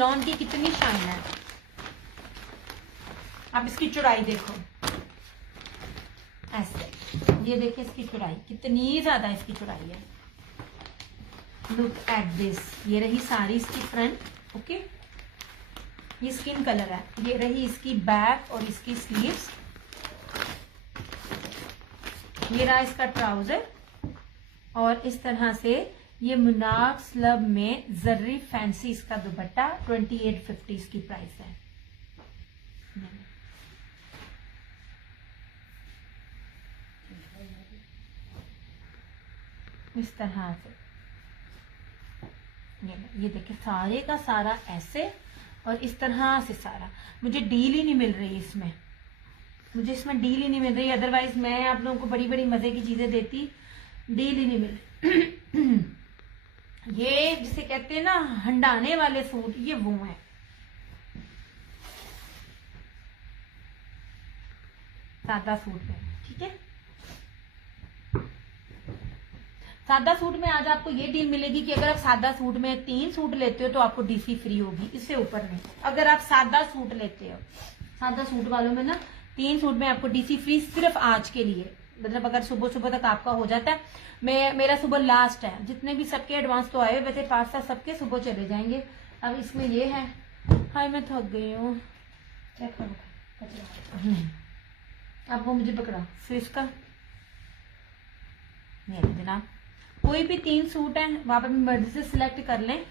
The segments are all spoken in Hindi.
लॉन की कितनी शाइन है। आप इसकी चौड़ाई देखो, ऐसे, ये देखिए इसकी चौड़ाई कितनी ज्यादा इसकी चौड़ाई है। Look at this. ये रही सारी इसकी फ्रंट। ओके, ये स्किन कलर है। ये रही इसकी बैक और इसकी स्लीव्स। ये रहा इसका ट्राउजर और इस तरह से ये मुनाक स्लब में जर्री फैंसी इसका दुपट्टा। 2850 इसकी प्राइस है। इस तरह से ये देखिए सारे का सारा ऐसे और इस तरह से सारा। मुझे डील ही नहीं मिल रही इसमें, मुझे इसमें डील ही नहीं मिल रही। अदरवाइज मैं आप लोगों को बड़ी बड़ी मजे की चीजें देती, डील ही नहीं मिल रही। ये जिसे कहते हैं ना हंडाने वाले सूट, ये वो है। सादा सूट में, ठीक है। सादा सूट में आज आपको ये डील मिलेगी कि अगर आप सादा सूट में 3 सूट लेते हो तो आपको डीसी फ्री होगी, इससे ऊपर नहीं। अगर आप सादा सूट लेते हो, सादा सूट वालों में ना 3 सूट में आपको डीसी फ्री सिर्फ आज के लिए। मतलब अगर सुबह सुबह तक आपका हो जाता है, मेरा सुबह लास्ट है। जितने भी सबके एडवांस तो आए हुए वैसे 5-7 सबके सुबह चले जाएंगे। अब इसमें ये है, हाय मैं थक गई हूँ। अब वो मुझे पकड़ा स्विच का। जनाब कोई भी 3 सूट है वहां पर मर्जी से सिलेक्ट कर लें।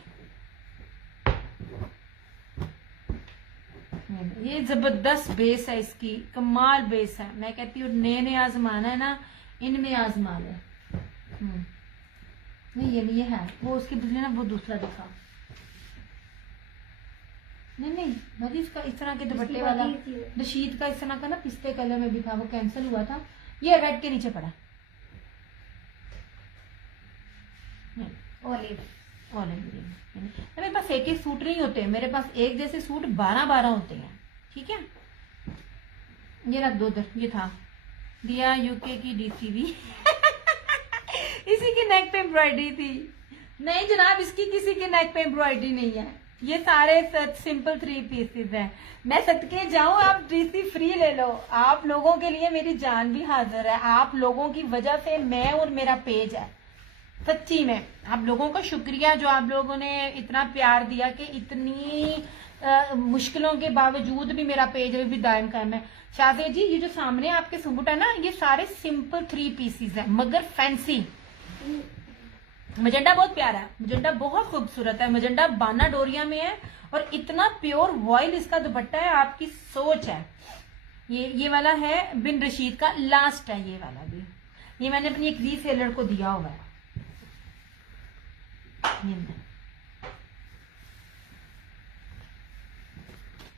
ये जबरदस्त बेस है इसकी, कमाल बेस है। मैं कहती हूँ नए नए आजमाना है ना, इनमें आजमा ले। नहीं ये नहीं, ये है वो उसके बदले ना वो दूसरा दिखा। नहीं भाभी इसका इस तरह के दुपट्टे वाला रशीद का इस तरह का ना पिस्ते कलर में भी था, वो कैंसिल हुआ था। ये रेड के नीचे पड़ा ऑलिव ग्रीन। मेरे पास एक सूट नहीं होते, मेरे पास एक जैसे सूट 12 होते हैं, ठीक है। ये रख दो उधर, ये था दिया यूके की डीसीवी। इसी की नेक पे एम्ब्रॉयडरी थी। नहीं जनाब इसकी किसी के नेक पे एम्ब्रॉयडरी नहीं है, ये सारे सिंपल 3 पीसेस हैं। मैं सदके जाऊं आप डीसी फ्री ले लो। आप लोगों के लिए मेरी जान भी हाजिर है। आप लोगों की वजह से मैं और मेरा पेज है। सच्ची में आप लोगों का शुक्रिया जो आप लोगों ने इतना प्यार दिया कि इतनी मुश्किलों के बावजूद भी मेरा पेज अभी भी दायम कायम है। शादी जी ये जो सामने आपके सूट है ना, ये सारे सिंपल 3 पीसेस हैं मगर फैंसी। मजेंडा बहुत प्यारा है, मजेंडा बहुत खूबसूरत है। मजेंडा बाना डोरिया में है और इतना प्योर वॉइल इसका दुपट्टा है, आपकी सोच है। ये वाला है बिन रशीद का, लास्ट है ये वाला भी। ये मैंने अपनी एक रीसेलर को दिया हुआ है।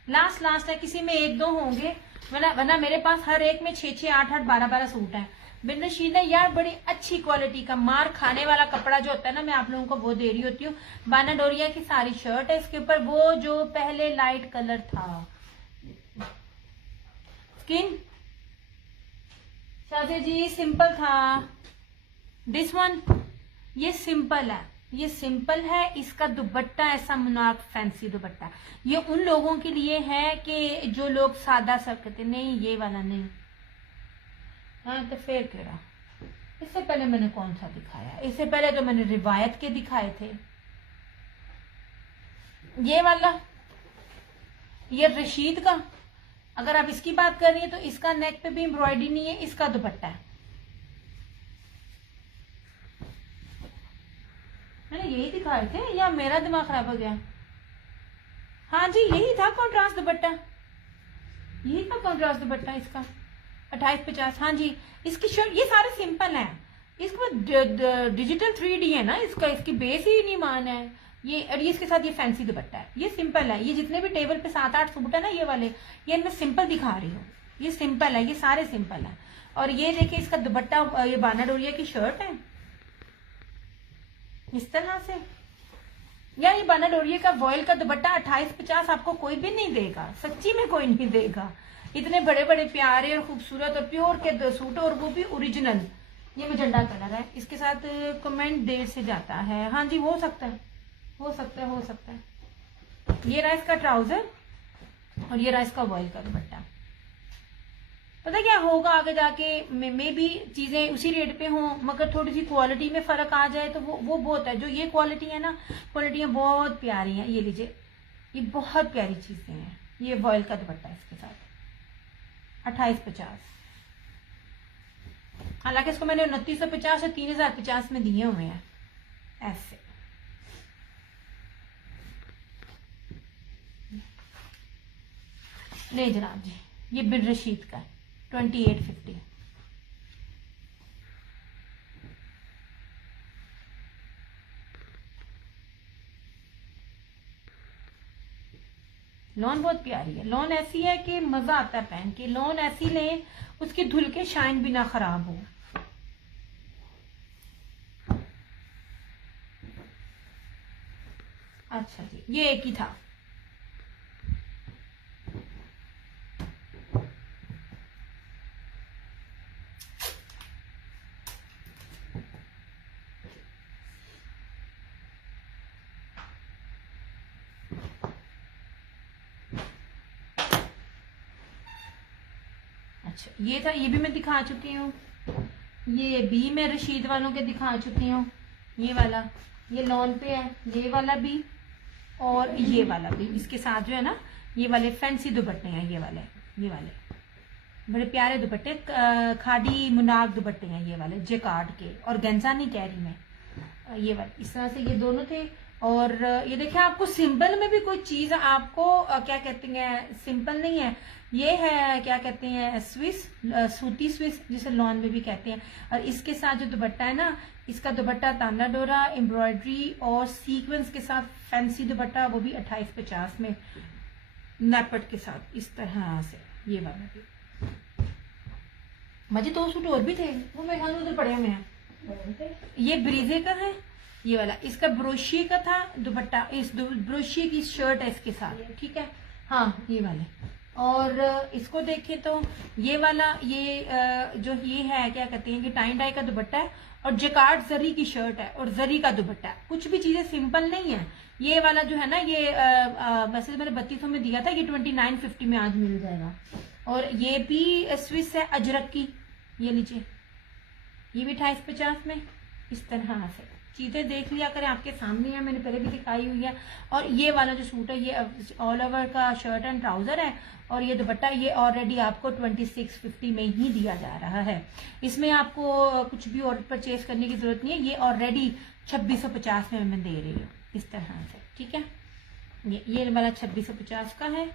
लास्ट है, किसी में 1-2 होंगे, वरना मेरे पास हर एक में 6-6, 8-8, 12-12 सूट है। बिन रशीद है यार, बड़ी अच्छी क्वालिटी का मार खाने वाला कपड़ा जो होता है ना, मैं आप लोगों को वो दे रही होती हूँ। बाना डोरिया की सारी शर्ट है, इसके ऊपर वो जो पहले लाइट कलर था स्किन शादी जी सिंपल था। दिस वन ये सिंपल है, ये सिंपल है। इसका दुपट्टा ऐसा मुनाक फैंसी दुपट्टा। ये उन लोगों के लिए है कि जो लोग सादा सब कहते नहीं, ये वाला नहीं। हाँ तो फिर केड़ा, इससे पहले मैंने कौन सा दिखाया? इससे पहले तो मैंने रिवायत के दिखाए थे। ये वाला, ये रशीद का। अगर आप इसकी बात कर रही है तो इसका नेक पे भी एम्ब्रॉयडरी नहीं है, इसका दुपट्टा है। मैंने यही दिखाए थे या मेरा दिमाग खराब हो गया? हाँ जी यही था कॉन्ट्रास्ट दुपट्टा, यही था कॉन्ट्रास्ट दुपट्टा इसका 2850। हाँ जी इसकी शर्ट, ये सारे सिंपल हैं। इसका डिजिटल 3D है ना इसका, इसकी बेस ही नहीं मान है ये। और ये इसके साथ ये फैंसी दुपट्टा है, ये सिंपल है। ये जितने भी टेबल पे 7-8 सूट है ना ये वाले, ये मैं सिंपल दिखा रही हूँ। ये सिंपल है, ये सारे सिंपल है। और ये देखिए इसका दुपट्टा, ये बाना डोरिया की शर्ट है इस तरह से। यार ये बाना डोरिया का वॉयल का दुपट्टा 2850 आपको कोई भी नहीं देगा, सच्ची में कोई नहीं देगा। इतने बड़े बड़े प्यारे और खूबसूरत और प्योर के सूट, और वो भी ओरिजिनल। ये मजेंडा कलर है, इसके साथ कमेंट देर से जाता है। हाँ जी हो सकता है, हो सकता है, हो सकता है। ये रहा इसका ट्राउजर और ये रहा इसका वॉयल का दुपट्टा। पता क्या होगा आगे जाके में भी चीजें उसी रेट पे हों मगर थोड़ी सी क्वालिटी में फर्क आ जाए तो वो बहुत है। जो ये क्वालिटी है ना, क्वालिटियां बहुत प्यारी हैं। ये लीजिए, ये बहुत प्यारी चीजें हैं। ये वॉयल का दुपट्टा इसके साथ 2850। हालांकि इसको मैंने 2950 और 3050 में दिए हुए हैं ऐसे। नहीं जनाब जी, ये बिन रशीद का 2850। लॉन बहुत प्यारी है। लॉन ऐसी है कि मजा आता है पहन के। लॉन ऐसी लें उसकी धुल के शाइन भी ना खराब हो। अच्छा जी, ये एक ही था। अच्छा ये था, ये भी मैं दिखा चुकी हूँ। ये भी मैं रशीद वालों के दिखा चुकी हूँ। ये वाला, ये लॉन पे है, ये वाला भी और ये वाला भी। इसके साथ जो है ना, ये वाले फैंसी दुपट्टे हैं। ये वाले बड़े प्यारे दुपट्टे, खादी मुनाग दुपट्टे हैं ये वाले, जेकार्ड के। और गेंजा नहीं कह रही मैं, ये वाले इस तरह से ये दोनों थे। और ये देखिए, आपको सिंपल में भी कोई चीज आपको क्या कहते हैं, सिंपल नहीं है ये, है क्या कहते हैं, स्विस, सूती स्विस जिसे लॉन में भी कहते हैं। और इसके साथ जो दुपट्टा है ना, इसका दुपट्टा ताना डोरा एम्ब्रॉयडरी और सीक्वेंस के साथ फैंसी दुपट्टा, वो भी 2850 में नेपट के साथ इस तरह से। ये वाला भी मुझे 2 सूट और भी थे, वो मेरे ख्याल उधर पड़े हुए हैं। ये ब्रीजे का है ये वाला, इसका ब्रोशी का था दुपट्टा, इस ब्रोशी की शर्ट है इसके साथ, ठीक है। हाँ ये वाले। और इसको देखें तो ये वाला, ये जो ये है क्या कहते हैं कि टाई डाई का दुपट्टा है और जकार्ड जरी की शर्ट है और जरी का दुपट्टा है। कुछ भी चीजें सिंपल नहीं है। ये वाला जो है ना, ये वैसे मैंने 3200 में दिया था, ये 2950 में आज मिल जाएगा। और ये भी स्विस है अजरक की, ये लीजिए, ये भी 2850 में। इस तरह से चीजें देख लिया करें, आपके सामने है, मैंने पहले भी दिखाई हुई है। और ये वाला जो सूट है, ये ऑल ओवर का शर्ट एंड ट्राउजर है और ये दुपट्टा, ये ऑलरेडी आपको 2650 में ही दिया जा रहा है। इसमें आपको कुछ भी और परचेज करने की जरूरत नहीं है, ये ऑलरेडी 2650 में मैं दे रही हूँ इस तरह से, ठीक है। ये वाला 2650 का है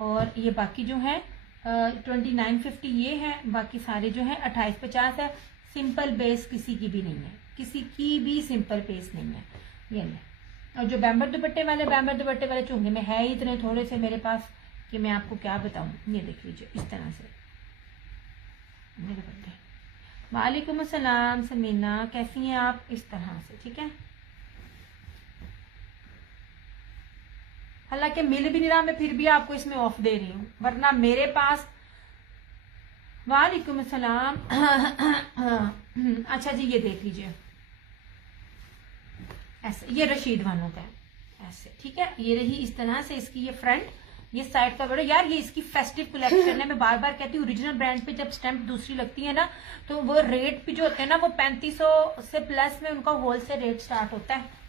और ये बाकी जो है 2950 ये है, बाकी सारे जो है 2850 है। सिंपल बेस किसी की भी नहीं है, किसी की भी सिंपल बेस नहीं है ये ले। और जो बैम्बर दुपट्टे वाले चुंगे में है इतने थोड़े से मेरे पास कि मैं आपको क्या बताऊं। ये देख लीजिए इस तरह से मेरे दुपट्टे। वालेकुम अस्सलाम समीना, कैसी हैं आप? इस तरह से, ठीक है। हालांकि मिल भी नहीं रहा, मैं फिर भी आपको इसमें ऑफ दे रही हूँ, वरना मेरे पास। वालेकुम अस्सलाम। अच्छा जी, ये देख लीजिए ऐसे, ये रशीद वालों का है ऐसे, ठीक है। ये रही इस तरह से इसकी ये फ्रंट, ये साइड का बड़ा। यार ये इसकी फेस्टिव कलेक्शन है। मैं बार बार कहती हूँ, ओरिजिनल ब्रांड पे जब स्टैंप दूसरी लगती है ना, तो वो रेट भी जो होते हैं ना, वो 3500 से प्लस में उनका होलसेल रेट स्टार्ट होता है।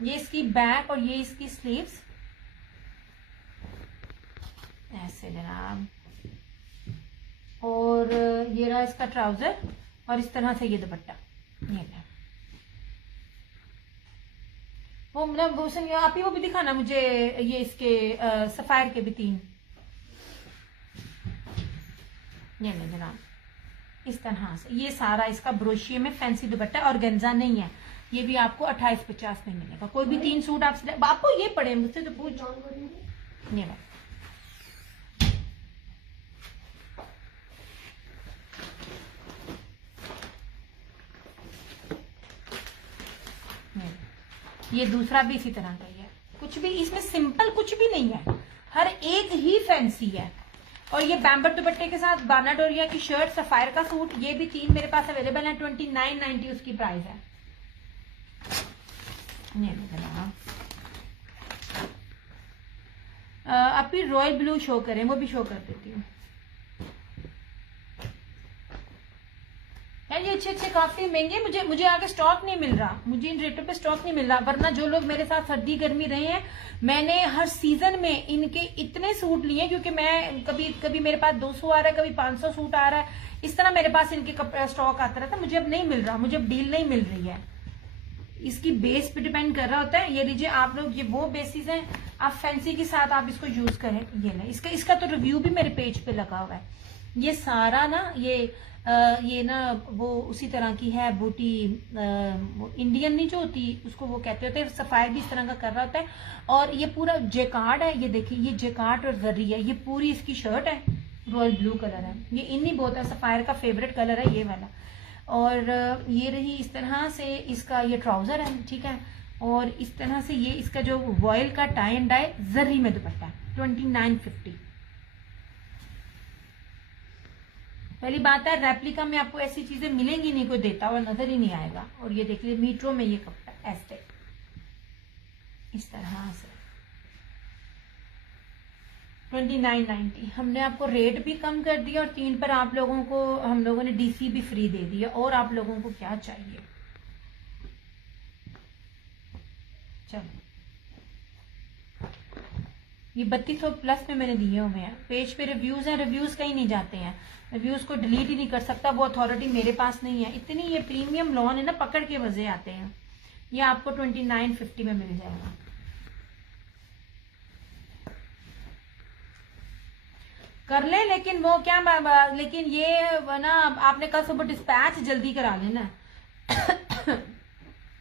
ये इसकी बैक और ये इसकी स्लीव्स ऐसे जनाब। और ये रहा इसका ट्राउजर और इस तरह से ये दुपट्टा। ये वो मतलब वो आप ही वो भी दिखाना मुझे, ये इसके सफायर के भी 3। ये ले जनाब इस तरह से। ये सारा इसका ब्रोशिये में फैंसी दुपट्टा और गेंजा नहीं है। ये भी आपको 2850 में मिलेगा। कोई भी 3 सूट आपको ये पड़े मुझसे तो पूछ। ये ये दूसरा भी इसी तरह का ही है। कुछ भी इसमें सिंपल कुछ भी नहीं है, हर एक ही फैंसी है। और ये बैम्बर दुपट्टे के साथ बाना डोरिया की शर्ट, सफायर का सूट, ये भी 3 मेरे पास अवेलेबल है। 2990 उसकी प्राइस है। ये आप भी रॉयल ब्लू शो करें, वो भी शो कर देती हूँ यार। ये अच्छे काफी महंगे, मुझे आगे स्टॉक नहीं मिल रहा, मुझे इन रेटों पे स्टॉक नहीं मिल रहा। वरना जो लोग मेरे साथ सर्दी गर्मी रहे हैं, मैंने हर सीजन में इनके इतने सूट लिए, क्योंकि मैं कभी मेरे पास 200 आ रहा है, कभी 500 सूट आ रहा है, इस तरह मेरे पास इनके स्टॉक आता रहता है। मुझे अब नहीं मिल रहा, मुझे अब डील नहीं मिल रही है। इसकी बेस पे डिपेंड कर रहा होता है। ये लीजिए आप लोग, ये वो बेसिस है, आप फैंसी के साथ आप इसको यूज करें। ये ना इसका तो रिव्यू भी मेरे पेज पे लगा हुआ है। ये सारा ना ये ना वो उसी तरह की है बूटी, इंडियन नहीं जो होती उसको वो कहते होते हैं। सफायर भी इस तरह का कर रहा होता है। और ये पूरा जेकार्ड है, ये देखिए ये जेकार्ड और जर्री है। ये पूरी इसकी शर्ट है, रॉयल ब्लू कलर है। ये इन्हीं बहुत है, सफायर का फेवरेट कलर है ये वाला। और ये रही इस तरह से इसका ये ट्राउजर है, ठीक है। और इस तरह से ये इसका जो वॉयल का टाई एंड डाई जर्री में दुपट्टा है, 2950। पहली बात है रेप्लिका में आपको ऐसी चीजें मिलेंगी नहीं, कोई देता हुआ नजर ही नहीं आएगा। और ये देख लीजिए मीटरों में ये कपड़ा ऐसे इस तरह से 2990। हमने आपको रेट भी कम कर दिया और 3 पर आप लोगों को हम लोगों ने डीसी भी फ्री दे दिया। और आप लोगों को क्या चाहिए? चलो ये 3200 प्लस में मैंने दिए हुए हैं। पेज पे रिव्यूज हैं, रिव्यूज कहीं नहीं जाते हैं, रिव्यूज को डिलीट ही नहीं कर सकता, वो अथॉरिटी मेरे पास नहीं है। इतनी ये प्रीमियम लॉन है ना, पकड़ के मजे आते हैं। ये आपको 2950 में मिल जाएगा। कर ले, लेकिन वो क्या लेकिन ये ना आपने कल सुबह डिस्पैच जल्दी करा लेना।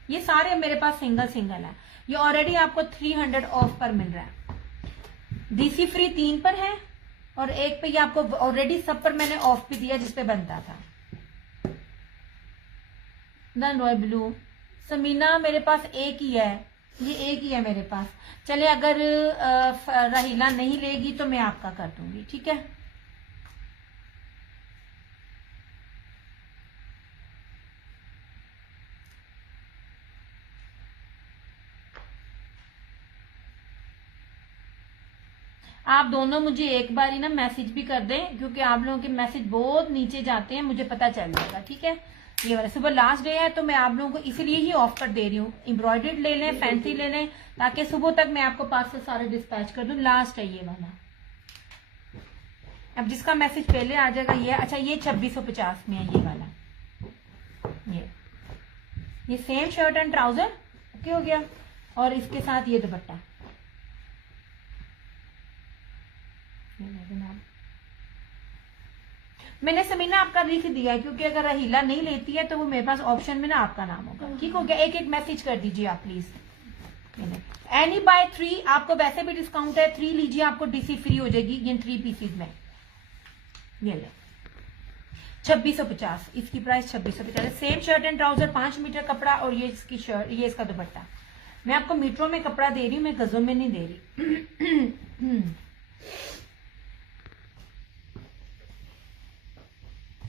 ये सारे मेरे पास सिंगल है। ये ऑलरेडी आपको 300 ऑफ पर मिल रहा है। डीसी फ्री 3 पर है और 1 पे ये आपको ऑलरेडी सब पर मैंने ऑफ भी दिया जिस पे बनता था। देन रॉयल ब्लू समीना मेरे पास एक ही है, ये एक ही है मेरे पास। चले अगर रहीला नहीं लेगी तो मैं आपका कर दूंगी, ठीक है। आप दोनों मुझे एक बार ही ना मैसेज भी कर दें, क्योंकि आप लोगों के मैसेज बहुत नीचे जाते हैं, मुझे पता चल जाएगा, ठीक है। ये वाला सुबह लास्ट डे है तो मैं आप लोगों को इसीलिए ही ऑफ कर दे रही हूँ। एम्ब्रॉयडर्ड ले लें, फैंसी ले लें, ताकि सुबह तक मैं आपको पार्सल सारे डिस्पैच कर दूं। लास्ट है ये वाला। अब जिसका मैसेज पहले आ जाएगा ये, अच्छा ये 2650 में है ये वाला। ये same shirt and trouser okay हो गया, और इसके साथ ये दुपट्टा। मैंने समीना आपका लिख दिया है, क्योंकि अगर रहीला नहीं लेती है तो वो मेरे पास ऑप्शन में ना आपका नाम होगा, ठीक हो गया। एक एक मैसेज कर दीजिए आप प्लीज। एनी बाय 3 आपको वैसे भी डिस्काउंट है, 3 लीजिए आपको डीसी फ्री हो जाएगी इन 3 पीसीज में। ये ले 2650, इसकी price 2650। Same shirt and trouser 5 meter कपड़ा, और ये इसकी शर्ट, ये इसका दुपट्टा। मैं आपको मीटरों में कपड़ा दे रही हूँ, मैं गजों में नहीं दे रही।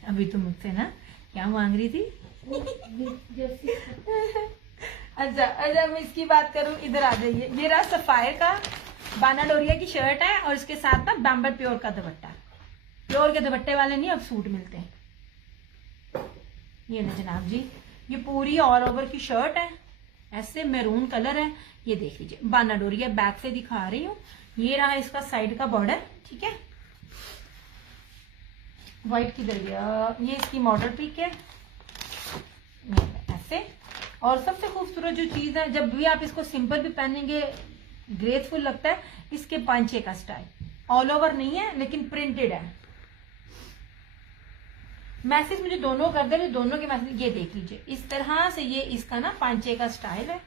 अभी तो मुझसे ना क्या मांग रही थी? अच्छा मैं इसकी बात करूं, इधर आ जाइए। ये रहा सफायर का बाना डोरिया की शर्ट है, और इसके साथ ना बैम्बर प्योर का दुपट्टा। प्योर के दुपट्टे वाले नहीं अब सूट मिलते हैं। ये ना जनाब जी, ये पूरी ऑल ओवर की शर्ट है, ऐसे मैरून कलर है। ये देख लीजिए बाना डोरिया, बैक से दिखा रही हूँ। ये रहा इसका साइड का बॉर्डर, ठीक है। व्हाइट किधर गया? ये इसकी मॉडल पिक है ऐसे। और सबसे खूबसूरत जो चीज है, जब भी आप इसको सिंपल भी पहनेंगे ग्रेसफुल लगता है, इसके पांचे का स्टाइल ऑल ओवर नहीं है लेकिन प्रिंटेड है। मैसेज मुझे दोनों कर दे, दोनों के मैसेज। ये देख लीजिए इस तरह से, ये इसका ना पांचे का स्टाइल है,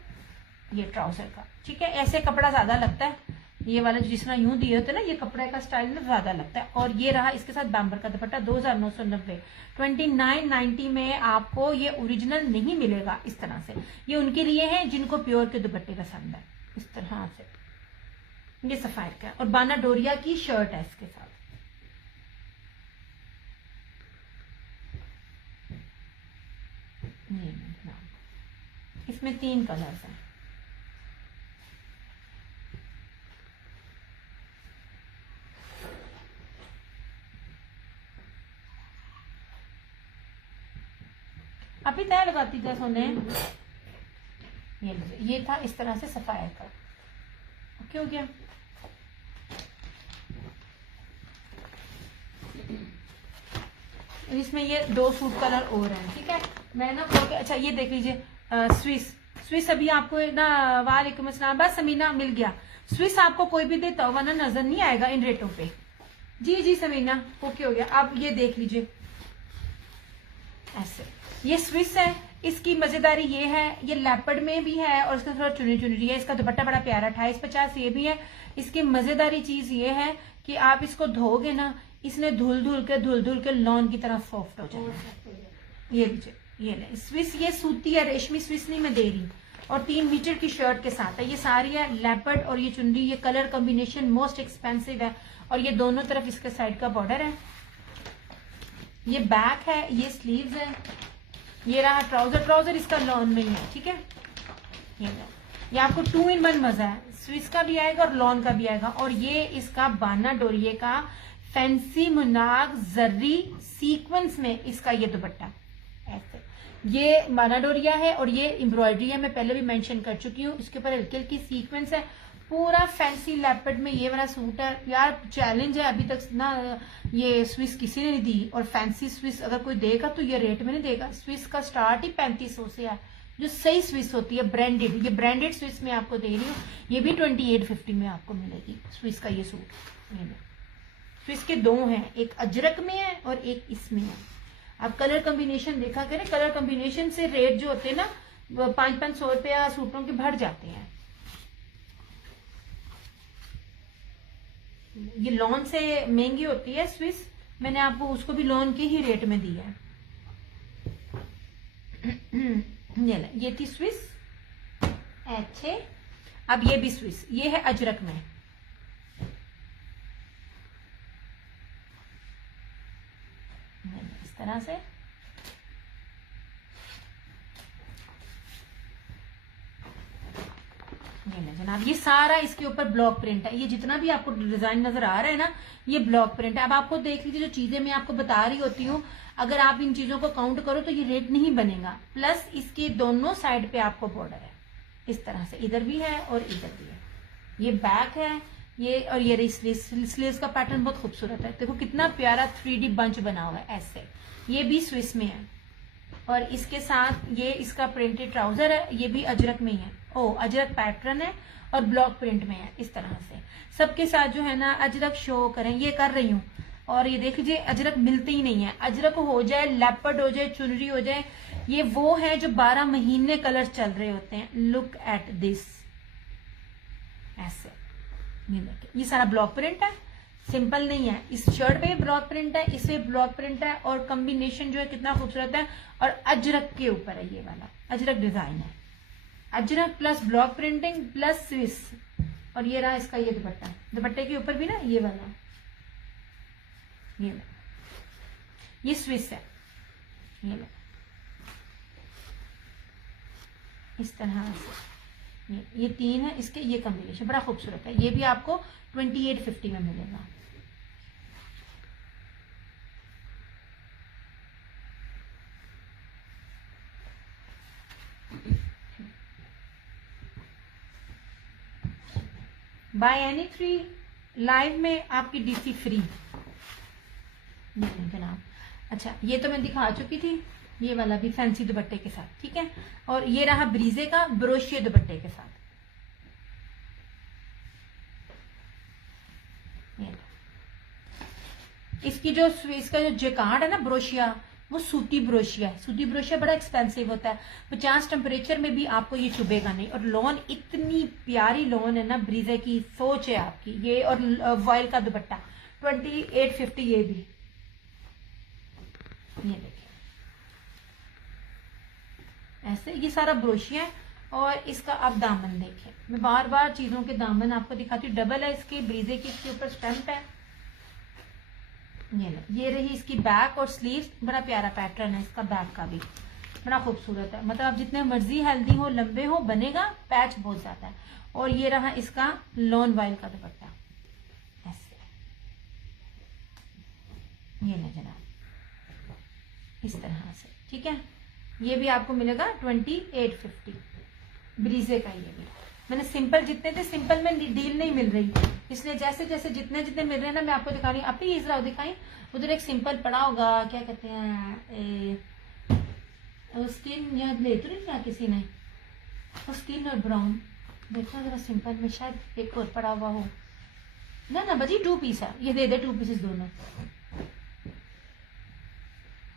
ये ट्राउजर का, ठीक है। ऐसे कपड़ा ज्यादा लगता है, ये वाला जिस तरह यूं दिए होते हैं ना, ये कपड़े का स्टाइल ना ज्यादा लगता है। और ये रहा इसके साथ बैम्बर का दुपट्टा, 2990। 2990 में आपको ये ओरिजिनल नहीं मिलेगा इस तरह से। ये उनके लिए है जिनको प्योर के दुपट्टे पसंद है, इस तरह से। ये सफायर का, और बाना डोरिया की शर्ट है इसके साथ। इसमें 3 कलर्स हैं। अभी तय लगाती क्या सोने। ये था इस तरह से सफायर का। ओके हो गया। इसमें ये 2 सूट कलर और हैं, ठीक है। मैं ना अच्छा ये देख लीजिए, स्विस अभी आपको ना, वालेकुम अस्सलाम, बस समीना मिल गया। स्विस आपको कोई भी देता हुआ ना नजर नहीं आएगा इन रेटों पे। जी जी समीना, ओके हो गया। अब ये देख लीजिए ऐसे, ये स्विस है। इसकी मजेदारी ये है, ये लेपर्ड में भी है और इसका थोड़ा चुनी चुनी है। इसका दुपट्टा बड़ा प्यारा 2850 ये भी है। इसकी मजेदारी चीज ये है कि आप इसको धोगे ना, इसने धुल धुल के लॉन की तरह सॉफ्ट हो जाएगा। ये लीजिए, ये ले स्विस, ये सूती है, रेशमी स्विस नहीं मैं दे रही। और 3 मीटर की शर्ट के साथ है। ये सारी है लेपर्ड और ये चुनरी, ये कलर कॉम्बिनेशन मोस्ट एक्सपेंसिव है। और ये दोनों तरफ इसके साइड का बॉर्डर है। ये बैक है, ये स्लीव्स है। ये रहा ट्राउजर इसका लॉन में ही है, ठीक है। ये आपको 2 in 1 मजा है, स्विस का भी आएगा और लॉन का भी आएगा। और ये इसका बाना डोरिये का फैंसी मुनाग जर्री सीक्वेंस में इसका ये दुपट्टा ऐसे, ये बाना डोरिया है और ये एम्ब्रॉयडरी है। मैं पहले भी मेंशन कर चुकी हूँ। इसके ऊपर हल्की हल्की सीक्वेंस है। पूरा फैंसी लेपर्ड में ये वाला सूट है यार। चैलेंज है, अभी तक ना ये स्विस किसी ने नहीं दी। और फैंसी स्विस अगर कोई देगा तो ये रेट में नहीं देगा। स्विस का स्टार्ट ही 3500 से है, जो सही स्विस होती है, ब्रांडेड। ये ब्रांडेड स्विस में आपको दे रही हूँ। ये भी 2850 में आपको मिलेगी स्विस का ये सूट। स्विस के 2 हैं, एक अजरक में है और एक इसमें है। आप कलर कॉम्बिनेशन देखा करें, कलर कॉम्बिनेशन से रेट जो होते हैं ना 500-500 रुपया सूटों के बढ़ जाते हैं। ये लॉन से महंगी होती है स्विस, मैंने आपको उसको भी लॉन के ही रेट में दिया है। ये थी स्विस अच्छे। अब ये भी स्विस, ये है अजरक में। इस तरह से ये जनाब, ये सारा इसके ऊपर ब्लॉक प्रिंट है। ये जितना भी आपको डिजाइन नजर आ रहा है ना, ये ब्लॉक प्रिंट है। अब आपको देख लीजिए, जो चीजें मैं आपको बता रही होती हूँ, अगर आप इन चीजों को काउंट करो तो ये रेट नहीं बनेगा। प्लस इसके दोनों साइड पे आपको बॉर्डर है इस तरह से, इधर भी है और इधर भी है। ये बैक है ये, और ये स्लीव्स का पैटर्न बहुत खूबसूरत है। देखो कितना प्यारा 3D बंच बना हुआ है ऐसे। ये भी स्विस में है और इसके साथ ये इसका प्रिंटेड ट्राउजर है। ये भी अजरक में ही है। अजरक पैटर्न है और ब्लॉक प्रिंट में है इस तरह से। सबके साथ जो है ना अजरक शो करें, ये कर रही हूँ। और ये देख लीजिए, अजरक मिलते ही नहीं है। अजरक हो जाए, लेपर्ड हो जाए, चुनरी हो जाए, ये वो है जो 12 महीने कलर चल रहे होते हैं। लुक एट दिस ऐसे, ये देखिए, ये सारा ब्लॉक प्रिंट है, सिंपल नहीं है। इस शर्ट पे ब्लॉक प्रिंट है, इसे ब्लॉक प्रिंट है और कॉम्बिनेशन जो है कितना खूबसूरत है। और अजरक के ऊपर है, ये वाला अजरक डिजाइन है। Ajrak plus block printing plus Swiss. और ये रहा इसका ये दुपट्टा, दुपट्टे के ऊपर भी ना ये वाला, ये स्विस है। इस तरह से ये 3 है इसके, ये कॉम्बिनेशन बड़ा खूबसूरत है। ये भी आपको 2850 में मिलेगा। बाय एनी 3 लाइव में आपकी डीसी फ्री जनाब। अच्छा, ये तो मैं दिखा चुकी थी, ये वाला भी फैंसी दुपट्टे के साथ, ठीक है। और ये रहा ब्रीजे का ब्रोशिया दुपट्टे के साथ। इसकी जो इसका जो जेकार्ड है ना ब्रोशिया, वो सूती ब्रोशिया है। सूती ब्रोशिया बड़ा एक्सपेंसिव होता है। 50 टेम्परेचर में भी आपको ये चुभेगा नहीं। और लॉन इतनी प्यारी लॉन है ना ब्रीजे की, सोच है आपकी ये। और वॉयल का दुपट्टा 2850 ये भी। ये देखिए ऐसे, ये सारा ब्रोशिया है। और इसका आप दामन देखिए, मैं बार बार चीजों के दामन आपको दिखाती हूँ। डबल है इसके ब्रीजे की, इसके ऊपर स्टैंप है। ये रही इसकी बैक और स्लीव्स, बड़ा प्यारा पैटर्न है इसका। बैक का भी बड़ा खूबसूरत है। मतलब आप जितने मर्जी हेल्दी हो, लंबे हो, बनेगा। पैच बहुत ज्यादा है। और ये रहा इसका लॉन वाइल का दुपट्टा ऐसे। ये ले जनाब इस तरह से, ठीक है। ये भी आपको मिलेगा 2850 ब्रीजे का। ये भी मैंने सिंपल जितने थे, सिंपल में डील नहीं मिल रही, इसलिए जैसे जैसे जितने जितने मिल रहे हैं ना मैं आपको दिखा रही हूँ। आप ही इजरा दिखाई, उधर एक सिंपल पड़ा होगा, क्या कहते हैं स्किन, याद ले तो नहीं क्या किसी ने, स्किन और ब्राउन देखना जरा, सिंपल में शायद एक और पड़ा हुआ हो ना। ना बजी 2 पीस है, ये दे दे 2 पीसेस दोनों।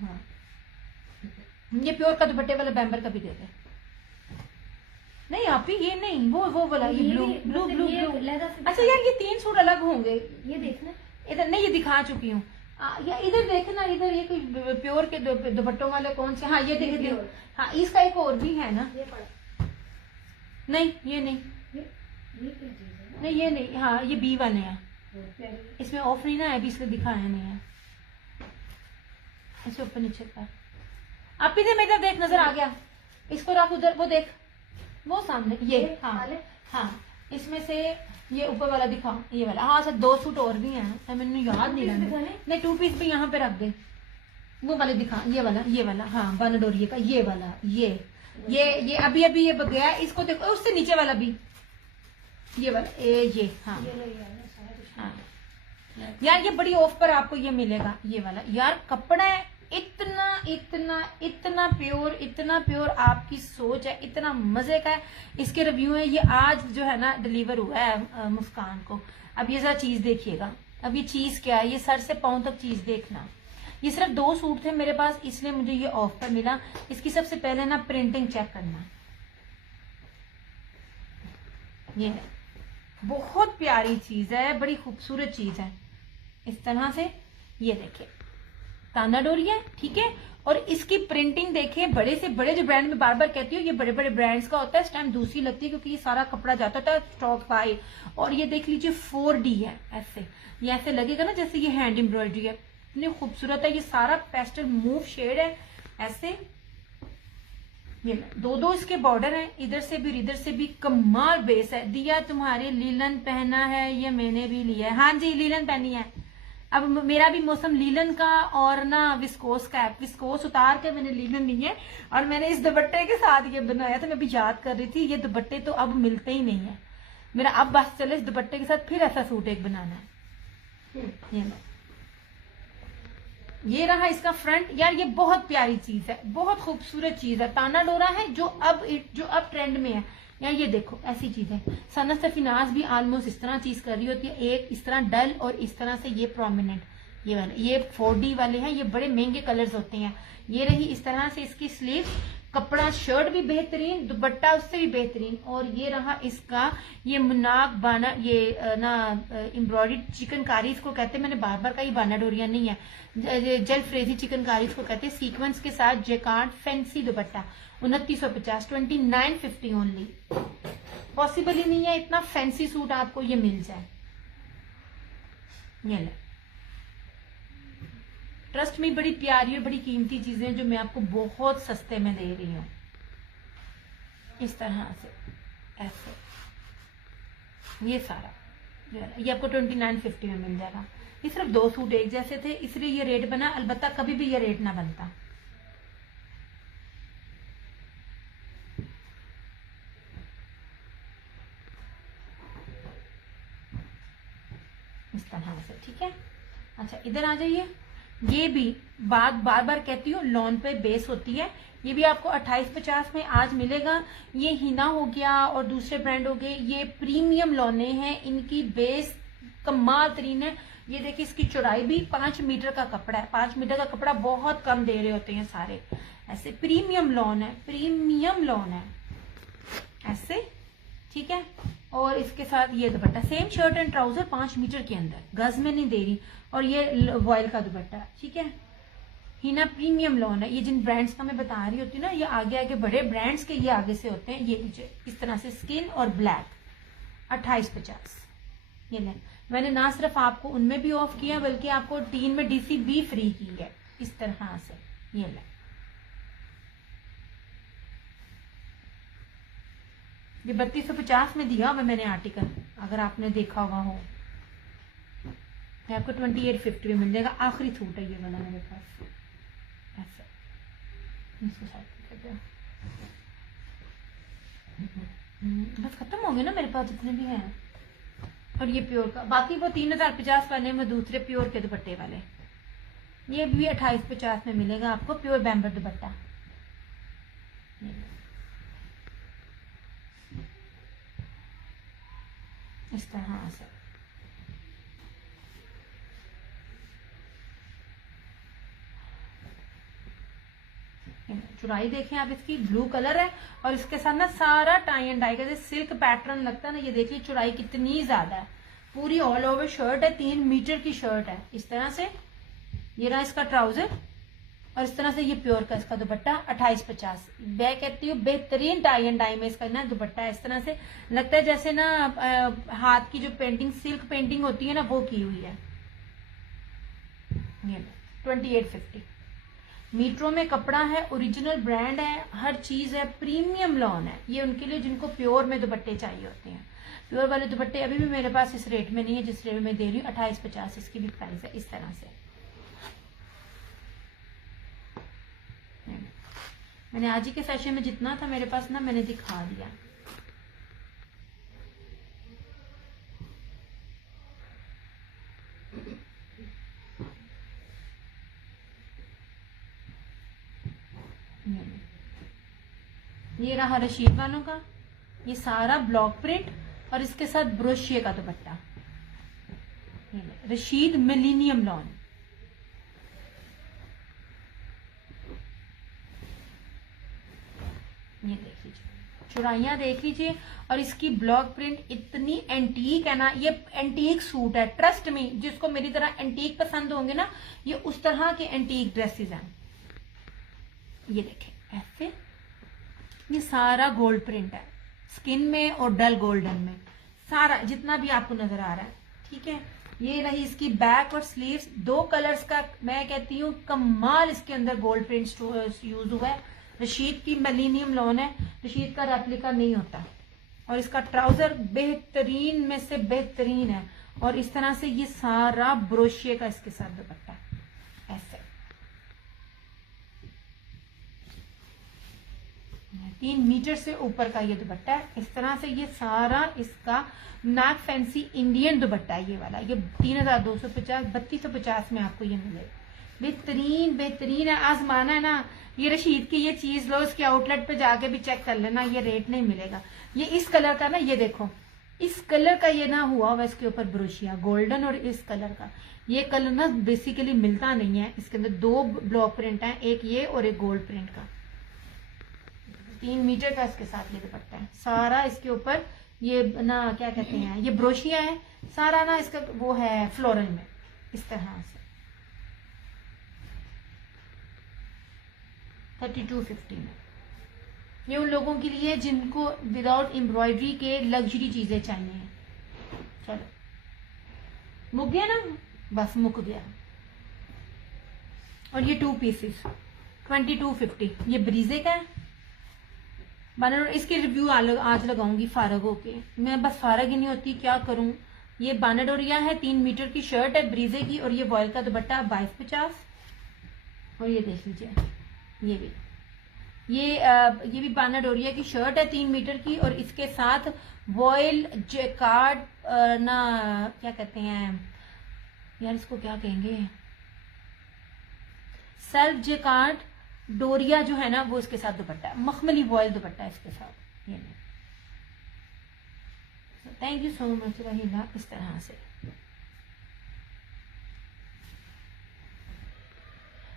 हाँ ये प्योर का दुपट्टे वाला बैम्बर का भी दे दे। नहीं आप ही ये नहीं, वो वाला, ये ब्लू ब्लू ब्लू ब्लू। अच्छा यार ये 3 सूट अलग होंगे, ये देखना इधर। नहीं ये दिखा चुकी हूँ, या इधर देखना, इधर ये कोई प्योर के दुपट्टों वाले कौन से। हाँ ये देख, हाँ इसका एक और भी है ना। नहीं ये नहीं, नहीं ये नहीं, हाँ ये बी वाले हैं, इसमें ऑफ नहीं ना है अभी, इसलिए दिखाया नहीं है। ऐसे ऊपर नीचे कर, आप इधर मेरा देख, नजर आ गया, इसको रख उधर, वो देख वो सामने ये। हाँ हाँ इसमें से ये ऊपर वाला दिखा, ये वाला। हाँ सर 2 सूट और भी हैं, मैंने याद नहीं रहा। नहीं 2 पीस भी यहाँ पे रख दे, वो वाले दिखा, ये वाला हाँ बनडोरिये का, ये वाला, ये अभी अभी ये गया, इसको देखो, उससे नीचे वाला भी ये वाला, ये हाँ हाँ यार ये बड़ी ऑफ पर आपको ये मिलेगा, ये वाला। यार कपड़ा इतना इतना इतना प्योर, इतना प्योर, आपकी सोच है, इतना मजे का है। इसके रिव्यू है, ये आज जो है ना डिलीवर हुआ है मुस्कान को। अब ये जरा चीज देखिएगा, अब ये चीज क्या है, ये सर से पांव तक चीज देखना। ये सिर्फ 2 सूट थे मेरे पास, इसलिए मुझे ये ऑफ पर मिला। इसकी सबसे पहले ना प्रिंटिंग चेक करना, ये है बहुत प्यारी चीज है, बड़ी खूबसूरत चीज है। इस तरह से ये देखिए ताना डोरी है, ठीक है। और इसकी प्रिंटिंग देखिए, बड़े से बड़े जो ब्रांड में बार बार कहती हूँ, ये बड़े बड़े ब्रांड्स का होता है, इस टाइम दूसरी लगती है क्योंकि ये सारा कपड़ा जाता था स्टॉक बाय। और ये देख लीजिए 4D है, ऐसे ये ऐसे लगेगा ना जैसे ये हैंड एम्ब्रॉयडरी है, इतनी खूबसूरत है। ये सारा पेस्टल मूव शेड है, ऐसे ये 2 इसके बॉर्डर हैं, इधर से भी इधर से भी। कमाल बेस है। दिया तुम्हारे लीलन पहना है, ये मैंने भी लिया है। हाँ जी लीलन पहनी है। अब मेरा भी मौसम लीलन का और ना विस्कोस का है, विस्कोस उतार के मैंने लीलन ली है। और मैंने इस दुपट्टे के साथ ये बनाया था, मैं भी याद कर रही थी, ये दुपट्टे तो अब मिलते ही नहीं है मेरा। अब बस चले इस दुपट्टे के साथ फिर ऐसा सूट एक बनाना है। ये रहा इसका फ्रंट। यार ये बहुत प्यारी चीज है, बहुत खूबसूरत चीज है। ताना डोरा है जो अब ट्रेंड में है। यार ये देखो ऐसी चीज है। सनत सफीनाज भी ऑलमोस्ट इस तरह चीज कर रही होती है, एक इस तरह डल और इस तरह से ये प्रोमिनेंट, ये वाले, ये 4D वाले हैं, ये बड़े महंगे कलर्स होते हैं। ये रही इस तरह से इसकी स्लीव, कपड़ा शर्ट भी बेहतरीन, दुपट्टा उससे भी बेहतरीन। और ये रहा इसका ये मुनाक बाना, ये ना एम्ब्रॉयडरी चिकनकारी इसको कहते हैं। मैंने बार बार कहा, ये बाना डोरिया नहीं है, जल फ्रेजी चिकनकारी इसको कहते हैं। सीक्वेंस के साथ jacquard fancy dupatta 2950, 2950 only. Possible ही नहीं है इतना फैंसी सूट आपको ये मिल जाए। ये ले, ट्रस्ट में बड़ी प्यारी और बड़ी कीमती चीजें जो मैं आपको बहुत सस्ते में दे रही हूं। इस तरह से ऐसे ये सारा ये आपको 2950 में मिल जाएगा। ये सिर्फ 2 सूट एक जैसे थे इसलिए ये रेट बना, अलबत्ता कभी भी ये रेट ना बनता। इस तरह से, ठीक है। अच्छा इधर आ जाइए। ये भी बात बार बार कहती हूँ, लॉन पे बेस होती है। ये भी आपको 2850 में आज मिलेगा। ये हिना हो गया और दूसरे ब्रांड हो गए, ये प्रीमियम लॉने हैं, इनकी बेस कमाल तरीन है। ये देखिए इसकी चौड़ाई भी 5 मीटर का कपड़ा है। 5 मीटर का कपड़ा बहुत कम दे रहे होते हैं सारे। ऐसे प्रीमियम लॉन है, प्रीमियम लॉन है ऐसे, ठीक है। और इसके साथ ये दुपट्टा, same shirt and trouser 5 meter के अंदर, गज में नहीं दे रही। और ये वॉयल का दुपट्टा, ठीक है। हिना प्रीमियम लॉन है। ये जिन ब्रांड्स का मैं बता रही होती हूँ ना, ये आगे आगे बड़े ब्रांड्स के ये आगे से होते हैं। ये नीचे इस तरह से स्किन और ब्लैक 2850। ये ले, मैंने ना सिर्फ आपको उनमें भी ऑफ किया बल्कि आपको 3 में DC भी फ्री की है। इस तरह से ये ले, ये 3250 में दिया हुआ मैंने आर्टिकल, अगर आपने देखा हुआ हो। आपको 2850 में मिल जाएगा। आखिरी सूट है ये वाला मेरे पास, ऐसा इसको साथ बस खत्म होंगे ना मेरे पास जितने भी हैं। और ये प्योर का, बाकी वो 3050 वाले में दूसरे प्योर के दुपट्टे वाले, ये भी 2850 में मिलेगा आपको, प्योर बैम्बर दुपट्टा। इस तरह से चुराई देखें आप, इसकी ब्लू कलर है और इसके साथ ना सारा टाई एंड डाई का जैसे सिल्क पैटर्न लगता है ना, ये देखिए चुराई कितनी ज्यादा है, पूरी ऑल ओवर शर्ट है, 3 मीटर की शर्ट है इस तरह से। ये रहा इसका ट्राउजर और इस तरह से ये प्योर का इसका दुपट्टा 2850। मैं कहती हूँ बेहतरीन टाई एंड डाई में इसका ना दुपट्टा है, इस तरह से लगता है जैसे ना हाथ की जो पेंटिंग सिल्क पेंटिंग होती है ना वो की हुई है। ये 2850 मीटरों में कपड़ा है, ओरिजिनल ब्रांड है, हर चीज है, प्रीमियम लॉन है। ये उनके लिए जिनको प्योर में दुपट्टे चाहिए होते हैं। प्योर वाले दुपट्टे अभी भी मेरे पास इस रेट में नहीं है जिस रेट में दे रही हूँ, 2850 इसकी भी प्राइस है इस तरह से। मैंने आज ही के सेशन में जितना था मेरे पास ना मैंने दिखा दिया। ये रहा रशीद वालों का, ये सारा ब्लॉक प्रिंट और इसके साथ ब्रोशिये का दुपट्टा, रशीद मिलीनियम लॉन। ये देख लीजिए चुराइयां देख लीजिए, और इसकी ब्लॉक प्रिंट इतनी एंटीक है ना, ये एंटीक सूट है, ट्रस्ट में जिसको मेरी तरह एंटीक पसंद होंगे ना, ये उस तरह के एंटीक ड्रेसेस हैं। ये देखें ऐसे, ये सारा गोल्ड प्रिंट है, स्किन में और डल गोल्डन में, सारा जितना भी आपको नजर आ रहा है, ठीक है। ये रही इसकी बैक और स्लीव्स, 2 कलर्स का, मैं कहती हूँ कमाल इसके अंदर गोल्ड प्रिंट यूज हुआ है। रशीद की मिलीनियम लॉन है, रशीद का रेप्लिका नहीं होता। और इसका ट्राउजर बेहतरीन में से बेहतरीन है, और इस तरह से ये सारा ब्रोशिये का इसके साथ दुपट्टा ऐसे 3 मीटर से ऊपर का ये दुपट्टा है इस तरह से। ये सारा इसका मैक फैंसी इंडियन दुपट्टा है ये वाला, ये 3250 3250 में आपको ये मिलेगा। बेहतरीन बेहतरीन है, आजमाना है ना, ये रशीद की ये चीज लो, इसके आउटलेट पे जाके भी चेक कर लेना, ये रेट नहीं मिलेगा। ये इस कलर का ना, ये देखो इस कलर का ये ना हुआ हुआ इसके ऊपर ब्रोशिया गोल्डन, और इस कलर का ये कलर ना बेसिकली मिलता नहीं है। इसके अंदर 2 ब्लॉक प्रिंट है, एक ये और एक गोल्ड प्रिंट का, 3 मीटर का इसके साथ ये दुपट्टा है। सारा इसके ऊपर ये ना क्या कहते हैं, ये ब्रोशिया है सारा ना, इसका वो है फ्लोरल में इस तरह से। 3250 में ये उन लोगों के लिए जिनको विदाउट एम्ब्रॉयडरी के लग्जरी चीजें चाहिए। चलो मुक गया ना, बस मुक गया। और ये 2 पीसेस 2250, ये ब्रीजे का है बानर। इसके रिव्यू आज लगाऊंगी फारग होके, मैं बस फारग ही नहीं होती, क्या करूं। ये बानाडोरिया है, 3 मीटर की शर्ट है ब्रीजे की, और ये वॉयल का दुपट्टा 2250। और ये देख लीजिए ये भी बानाडोरिया की शर्ट है 3 मीटर की, और इसके साथ वॉयल जैकार्ड ना क्या कहते हैं यार, इसको क्या कहेंगे, सेल्फ जैकार्ड डोरिया जो है ना वो इसके साथ दुपट्टा है, मखमली वॉयल दुपट्टा है इसके साथ। ये थैंक यू सो मच रहीना। इस तरह से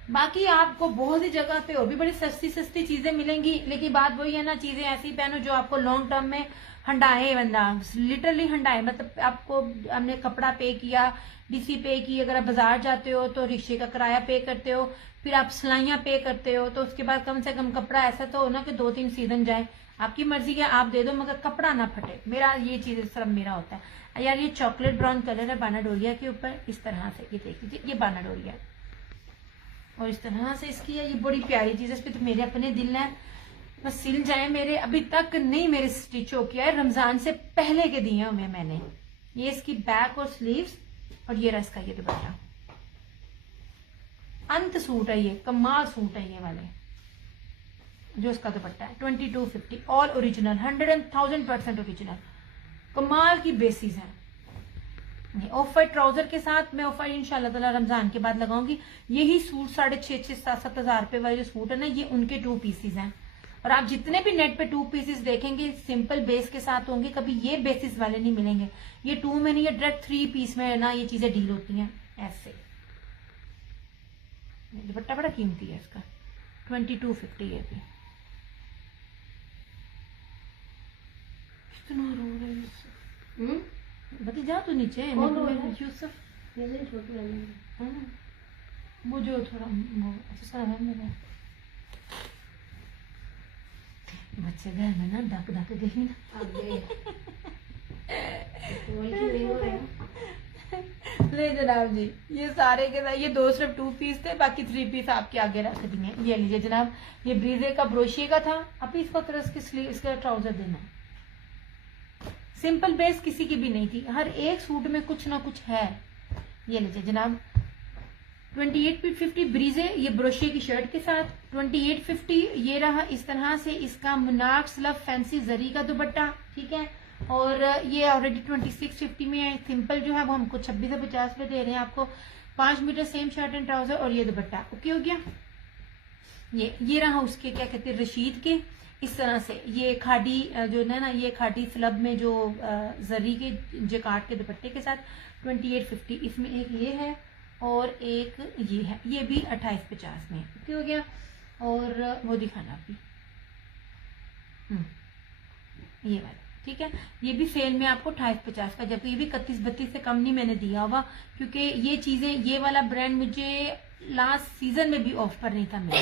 बाकी आपको बहुत सी जगह पे और भी बड़ी सस्ती सस्ती चीजें मिलेंगी, लेकिन बात वही है ना, चीजें ऐसी पहनो जो आपको लॉन्ग टर्म में हंडाए, बंदा लिटरली हंडाए। मतलब आपको हमने कपड़ा पे किया, डीसी पे की, अगर आप बाजार जाते हो तो रिक्शे का किराया पे करते हो, फिर आप सिलाइयां पे करते हो, तो उसके बाद कम से कम कपड़ा ऐसा तो हो ना कि 2-3 सीजन जाए। आपकी मर्जी है, आप दे दो मगर कपड़ा ना फटे। मेरा ये चीज सिर्फ मेरा होता है यार। ये चॉकलेट ब्राउन कलर है बानाडोरिया के ऊपर इस तरह से, ये देख लीजिए, ये बानाडोरिया और इस तरह से इसकी है। ये बड़ी प्यारी चीज है, इस पे तो मेरे अपने दिल है, बस सिल जाए मेरे। अभी तक नहीं मेरे स्टिच हो किया है, रमजान से पहले के दिए हुए मैंने। ये इसकी बैक और स्लीव्स, और ये रहा इसका ये दुपट्टा। अंत सूट है ये, कमाल सूट है ये वाले। जो इसका दुपट्टा है 2250, ऑल ओरिजिनल, 100,000% ओरिजिनल, कमाल की बेसिस है। ऑफ वाइट ट्राउजर के साथ मैं ऑफ वाइट इंशाल्लाह ताला रमजान के बाद लगाऊंगी। यही सूट 6,500-7,000 रुपए वाले जो सूट है ना, ये उनके 2 पीसेस हैं। और आप जितने भी नेट पे 2 पीसेस देखेंगे सिंपल बेस के साथ होंगे, कभी ये बेसिस वाले नहीं मिलेंगे। ये 2 में नहीं, ये डायरेक्ट 3 पीस में ना ये चीजें डील होती हैं ऐसे। दुपट्टा बड़ा कीमती है इसका, 2250 है। भी कितना रो रहा है बता, जा तो नीचे यूसुफ, वो जो थोड़ा वो अच्छा है मेरा बच्चे घर में ना डक डक गई ना ले जनाब जी, ये सारे के साथ ये 2 सिर्फ 2 पीस थे, बाकी 3 पीस आपके आगे रख दिए। ये लीजिए जनाब, ये ब्रीजे का ब्रोशिए का था। अब इसको तरह इसकी स्लीव इसका ट्राउजर देना। सिंपल बेस किसी की भी नहीं थी, हर एक सूट में कुछ ना कुछ है। ये लीजिए जनाब 2850 ब्रीजे, ये ब्रोशिए की शर्ट के साथ 2850। ये रहा इस तरह से इसका मुनाक स्लव फैंसी जरी का दुपट्टा, ठीक है। और ये ऑलरेडी 2650 में है। सिंपल जो है वो हमको 26 से 50 पे दे रहे हैं आपको। 5 meter same shirt and trouser और ये दुपट्टा ओके हो गया। ये रहा उसके क्या कहते हैं रशीद के, इस तरह से ये खाड़ी जो है ना, ये खाड़ी स्लब में जो जरी के जकार्ड के दुपट्टे के साथ 2850। इसमें एक ये है और एक ये है, ये भी 2850 में ओके हो गया। और वो दिखाना अभी ये वाला, ठीक है। ये भी सेल में आपको 2850 का, जबकि ये भी 31-32 से कम नहीं मैंने दिया हुआ, क्योंकि ये चीजें, ये वाला ब्रांड मुझे लास्ट सीजन में भी ऑफ पर नहीं था मिला।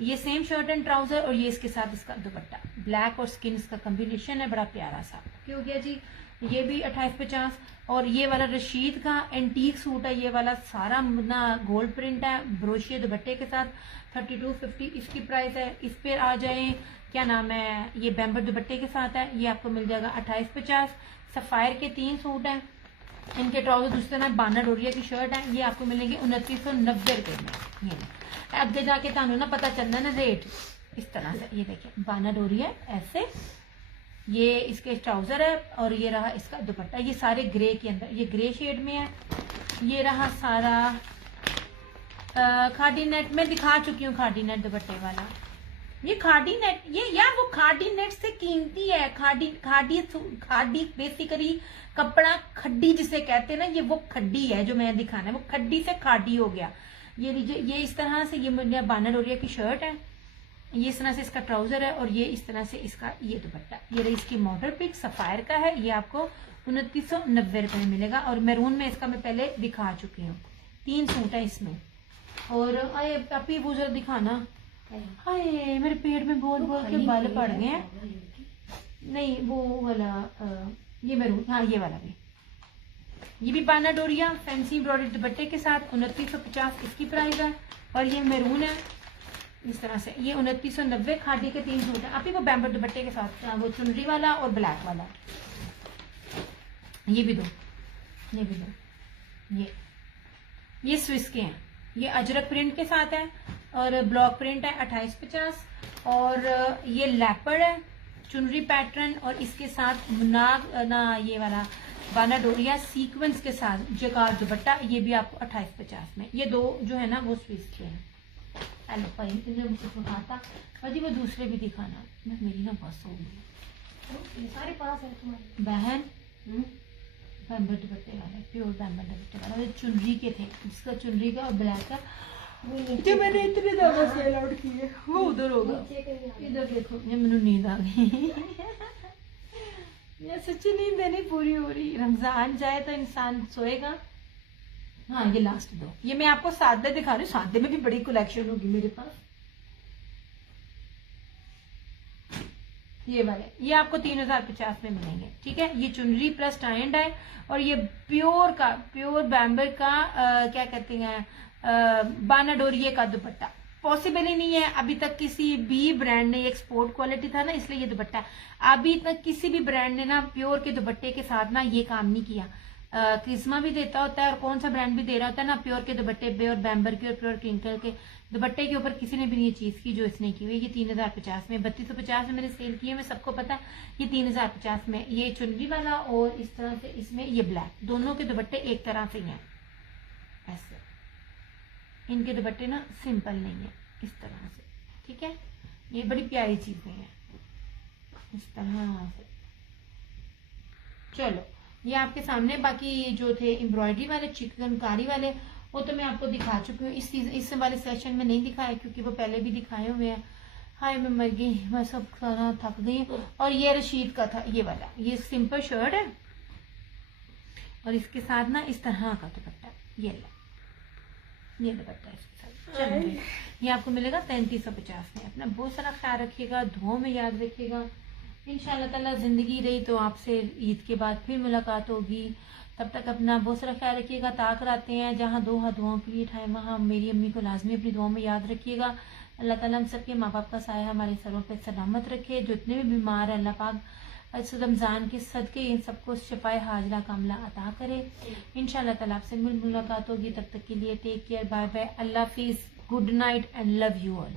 ये सेम शर्ट एंड ट्राउजर और ये इसके साथ इसका दुपट्टा, ब्लैक और स्किन इसका कॉम्बिनेशन है, बड़ा प्यारा सा ओके हो गया जी। ये भी 2850। और ये वाला रशीद का एंटीक सूट है, ये वाला सारा ना गोल्ड प्रिंट है, ब्रोशिए दुपट्टे के साथ 3250 इसकी प्राइस है। इस पर आ जाए क्या नाम है, ये बैम्बर दुपट्टे के साथ है, ये आपको मिल जाएगा 2850। सफायर के 3 सूट हैं, इनके ट्राउजर दूसरे ना बाना डोरिया की शर्ट है, ये आपको मिलेंगे 2990 रुपए में। ये आगे जाके तानू ना पता चलना ना रेट इस तरह से। ये देखिए बाना डोरिया ऐसे, ये इसके ट्राउजर है और ये रहा इसका दुपट्टा। ये सारे ग्रे के अंदर, ये ग्रे शेड में है। ये रहा सारा खादी नेट में दिखा चुकी हूँ, खादी नेट दुपट्टे वाला। ये खादी नेट, ये यार वो खादी नेट से कीमती है। खादी खादी खादी बेसिकली कपड़ा खड्डी जिसे कहते हैं ना, ये वो खड्डी है जो मैं दिखाना है, वो खड्डी से खादी हो गया। ये लीजिए, ये इस तरह से, ये मुझे बाना डोरिया की शर्ट है, ये इस तरह से इसका ट्राउजर है और ये इस तरह से इसका ये दुपट्टा। ये रही इसकी मॉडल पिक, सफायर का है, ये आपको 2990 रुपए में मिलेगा। और मैरून में इसका मैं पहले दिखा चुकी हूँ। 3 सूट है इसमें। और आए अपी वो जरा दिखाना। हाय मेरे पेट में बोल बोल के बाल पड़ गए हैं। नहीं वो वाला ये मैरून, हाँ ये वाला भी, ये भी बाना डोरिया फैंसी एम्ब्रॉयडर्ड दुपट्टे के साथ 2950 इसकी प्राइस है। और ये मैरून है इस तरह से, ये 2990। खादी के 3 सूट है, आप ही वो बैम्बर दुपट्टे के साथ, वो चुनरी वाला और ब्लैक वाला, ये भी दो, ये भी दो। ये स्विस के हैं, ये अजरक प्रिंट के साथ है और ब्लॉक प्रिंट है 2850। और ये लेपर्ड है चुनरी पैटर्न और इसके साथ नाग ना ये वाला बाना डोरिया सीक्वेंस के साथ जगार दुपट्टा, ये भी आपको 2850 में। ये 2 जो है ना वो स्विस के हैं। जी वो दूसरे भी दिखाना, मेरी ना बस हो गई। सारे पास है तुम्हारे बहन। बैम्बर दुपट्टे वाले, प्योर बैम्बर दुपट्टे वाला, चुनरी के थे, जिसका चुनरी का और ब्लैक का जो मैंने इतने ज्यादा सेल आउट किए वो उधर होगा। इधर देखो, ये मैंने नींद आ गई ये सच्ची नींद नहीं पूरी हो रही। रमजान जाए तो इंसान सोएगा। हाँ ये लास्ट 2, ये मैं आपको सादे दिखा रही हूँ। सादे में भी बड़ी कलेक्शन होगी मेरे पास। ये वाले, ये आपको 3050 में मिलेंगे, ठीक है। ये चुनरी प्लस टाई एंड डाई और ये प्योर बैम्बर का क्या कहते हैं बाना डोरिये का दुपट्टा। पॉसिबल ही नहीं है अभी तक किसी भी ब्रांड ने, एक्सपोर्ट क्वालिटी था ना इसलिए ये दुपट्टा, अभी तक किसी भी ब्रांड ने ना प्योर के दुपट्टे के साथ ना ये काम नहीं किया। क्रिस्मा भी देता होता है और कौन सा ब्रांड भी दे रहा होता है ना, प्योर के दुपट्टे, प्योर बैम्बर के और प्योर क्रिंकल के दुपट्टे के ऊपर किसी ने भी ये चीज की जो इसने की हुई। ये 3050 में, 3250 में मैंने सेल किए, मैं सबको पता है। ये 3050 में, ये चुनरी वाला और इस तरह से इसमें ये ब्लैक, दोनों के दुपट्टे एक तरह से ही हैं। ऐसे इनके दुपट्टे ना सिंपल नहीं है, इस तरह से, ठीक है। ये बड़ी प्यारी चीजें हैं इस तरह से। चलो ये आपके सामने, बाकी जो थे एम्ब्रॉयडरी वाले चिकनकारी वाले वो तो मैं आपको दिखा चुकी हूँ। इस वाले सेशन में नहीं दिखाया क्योंकि वो पहले भी दिखाए हुए हैं। हाय मैं मर गई, मैं सब सारा थक गई। और ये रशीद का था ये वाला, ये सिंपल शर्ट है और इसके साथ ना इस तरह का दुपट्टा, ये दुपट्टा इसके साथ। चलिए ये आपको मिलेगा 3350 में। अपना बहुत सारा ख्याल रखिएगा, दुआओं में याद रखिएगा। इंशाल्लाह ताला जिंदगी रही तो आपसे ईद के बाद फिर मुलाकात होगी। तब तक अपना बहुत सारा ख्याल रखिएगा। ताक आते हैं जहाँ दो हाथ दुआओं के लिए ठाए, वहाँ मेरी अम्मी को लाजमी अपनी दुआओं में याद रखिएगा। अल्लाह ताला हम सबके माँ बाप का साया हमारे सरों पर सलामत रखे। जितने भी बीमार है अल्लाह पाक इस रमज़ान के सदके इन सबको शफाए हाजरा कामला अता करे। इंशाल्लाह ताला आपसे मुलाकात होगी। तब तक के लिए टेक केयर, बाय बाय, अल्लाह हाफिज़, good night and love you all.